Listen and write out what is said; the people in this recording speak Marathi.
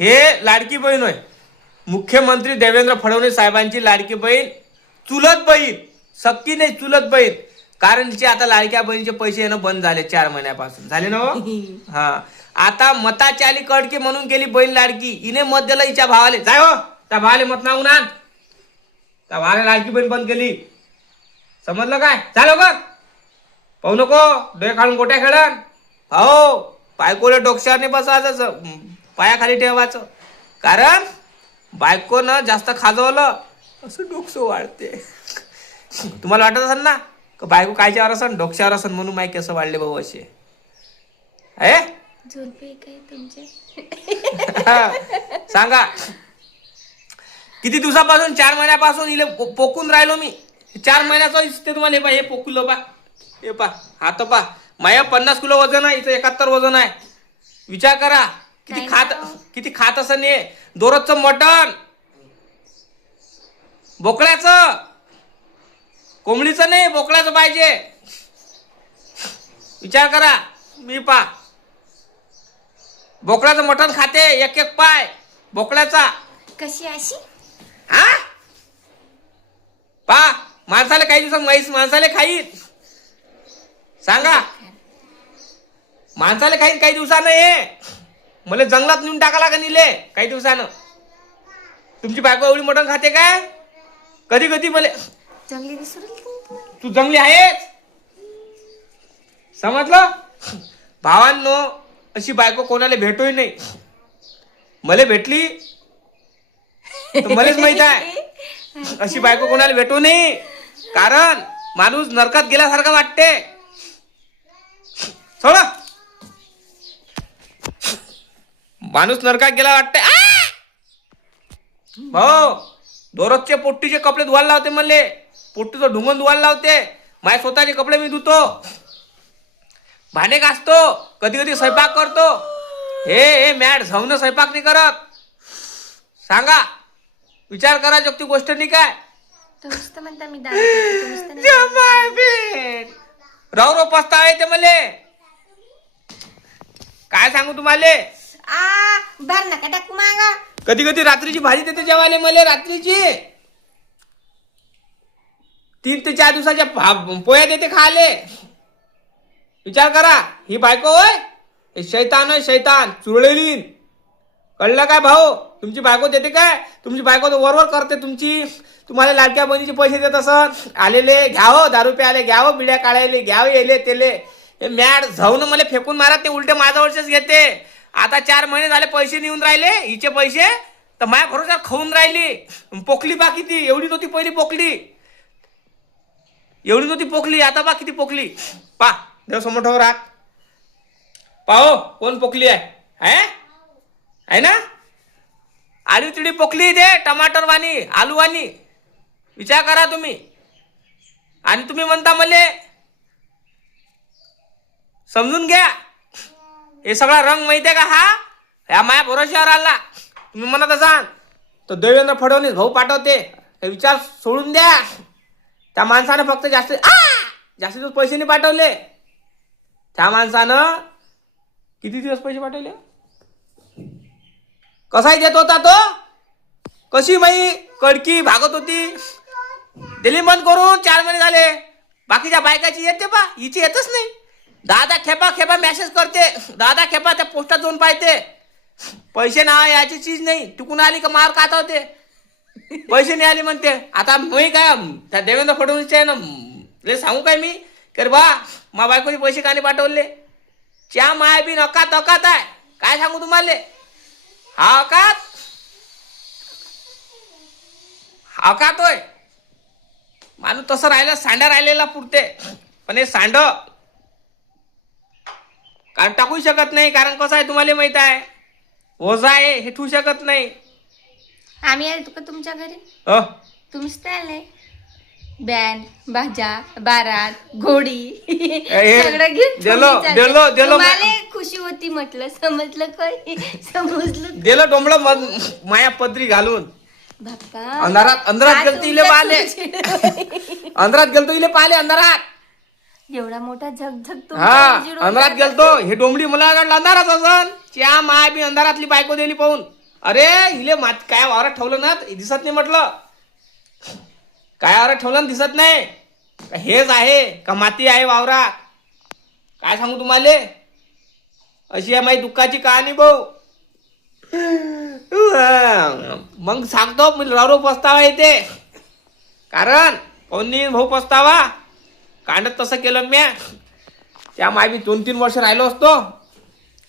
हे लाडकी बहीण होय. मुख्यमंत्री देवेंद्र फडणवीस साहेबांची लाडकी बहीण, चुलत बहीण, सक्की नाही चुलत बहीण. कारण तिचे आता लाडक्या बहिणीचे पैसे येणं बंद झाले 4 महिन्यापासून. झाले ना हो? हा. आता मताची आली कडकी म्हणून केली बहीण लाडकी. हिने मत दिलं हिच्या भावाले. जाय हो त्या भावाले मत मागून आण. त्या भावाला लाडकी बहीण बंद केली. समजलं काय? चालो कर पाहू नको डोळे काढून गोट्या खेळण. हो बायकोला डोक्यावर नाही बसवायचं, पायाखाली ठेवायचं. कारण बायकोनं जास्त खाजवलं असं डोकं वाढते. तुम्हाला वाटत असेल ना बायको कायच्यावर असन, डोक्यावर असन म्हणून माहिती कसं वाढले भाऊ असे आहे. झोपे काय तुमचे सांगा किती दिवसापासून? 4 महिन्यापासून इले पोकून राहिलो मी. 4 महिन्याचं ते तुम्हाला हे पोकुलं बा. हे पा हात पा माया 50 किलो वजन आहे, इथं 71 वजन आहे. विचार करा किती खात असं नाही. दररोजचं मटण, बोकड्याचं, कोंबडीचं नाही बोकड्याचं पाहिजे. विचार करा. मी पा बोकड्याचं मटण खाते, एक एक पाय बोकड्याचा. कशी अशी हा पा माणसाला काही दिवसात माणसाला खाईन. सांगा माणसाला खाईन काही दिवसानं. हे मला जंगलात नेऊन टाकाला का निले काही दिवसानं. तुमची बायको एवढी मटण खाते काय? कधी कधी मला जंगली विसरली तू जंगली आहेस. समजलं भावांनो? अशी बायको कोणाला भेटोही नाही. मला भेटली तर मलाच माहित आहे अशी बायको कोणाला भेटू नाही. कारण माणूस नरकात गेल्यासारखा वाटते. सोडा माणूस नरकात गेला वाटते. हो दररोजचे पोट्टीचे कपडे धुवायला लावते. मला पोट्टीचं ढुंगण धुवायला लावते. माझे स्वतःचे कपडे मी धुतो, भांडे घासतो, कधी कधी स्वयंपाक करतो. हे मॅड जाऊन स्वयंपाक नाही करत. सांगा विचार करा जगती गोष्ट नाही काय. तुम्हीच तर म्हणता मी दारू पिते, तुम्हीच तर नाही. राव पस्ताव येते मले. काय सांगू तुम्हाला. बार नका टाकू मागा. कधी कधी रात्रीची भाजी देते जेवायला मला. रात्रीची 3 ते 4 दिवसाच्या पोया देते खाले. विचार करा. ही बायको होय शैतान आहे, शैतान चुरळेलीन. कळलं काय भाऊ? तुमची बायको देते काय? तुमची बायको तर वरवर करते तुमची. तुम्हाला लाडक्या बहिणीचे पैसे देत असत. आलेले घ्यावं, दारू प्याले घ्यावं, बिड्या काढायले घ्यावं, येले तेले. हे मॅड जाऊन मला फेकून मारा. ते उलटे माझ्यावरचेच घेते. आता 4 महिने झाले पैसे नेऊन राहिले हिचे पैसे, तर माझ्या भरोसा खाऊन राहिली. पोकली बा किती. एवढी नव्हती पहिली पोकली, एवढी नव्हती पोकली. आता बा किती पोकली. पा देव समोर राहत पाहो कोण पोकली आहे ना. आलू चिडी पोकली दे, टमाटर वाणी, आलू वाणी. विचार करा तुम्ही. आणि तुम्ही म्हणता मले समजून घ्या. हे सगळा रंग माहितीये का? ह्या माया भरोश्यावर आला. तुम्ही म्हणत असाल तर देवेंद्र फडणवीस भाऊ पाठवते. हे विचार सोडून द्या. त्या माणसानं फक्त जास्तीत पैसे नाही पाठवले. त्या माणसानं किती दिवस पैसे पाठवले? कसाही देत होता तो. कशी माई कडकी भागत होती. दिली बंद करून 4 महिने झाले. बाकीच्या बायकाची येते बा, हिची येतच नाही. दादा खेपा मेसेज करते. दादा खेपा त्या पोस्टात जाऊन पाहते. पैसे ना याची चीज नाही. टिकून आली का मार खाता होते. पैसे नाही आले म्हणते. आता मी काय त्या देवेंद्र फडणवीसचे आहे ना सांगू काय मी कर बा मा बायकोचे पैसे का नाही पाठवले. च्या माय बी अकात आहे. काय सांगू तुम्हाला. हा अकात होय. माणूस तसं राहिला सांडा राहिलेला पुरते. पण हे सांड कारण टाकू शकत नाही. कारण कसं आहे तुम्हाला माहित आहे ओझा आहे हे ठेवू शकत नाही. आम्ही आलो का तुमच्या घरी? तुम्हीच तर आले. बँड बाजा बारात घोडी सगळं घेऊन तुम्हाला खुशी होती म्हटलं. समजलं काय? समजलं दिलं डोंबळ माया पदरी घालून. बाप्पा अंधारात गेलतो इले पाहिले. अंधारात गेलतो इले पाहिले अंधारात. एवढा मोठा झगझग अंधारात गेलतो. हे डोंबडी मला अंधारात असन. च्या माय बी अंधारातली बायको दिली पाहून. अरे हिले माती काय वावरात ठेवलं ना दिसत नाही म्हटलं. काय वावरात ठेवलं ना दिसत नाही. का हेच आहे का माती आहे वावरात? काय सांगू तुम्हाला. अशी आहे माझी दुःखाची कहाणी भाऊ. मग सांगतो मी रावरो पस्तावा येते. कारण कोणी भाऊ पस्तावा कांडत तसं केलं म्या. त्या माय मी 2-3 वर्ष राहिलो असतो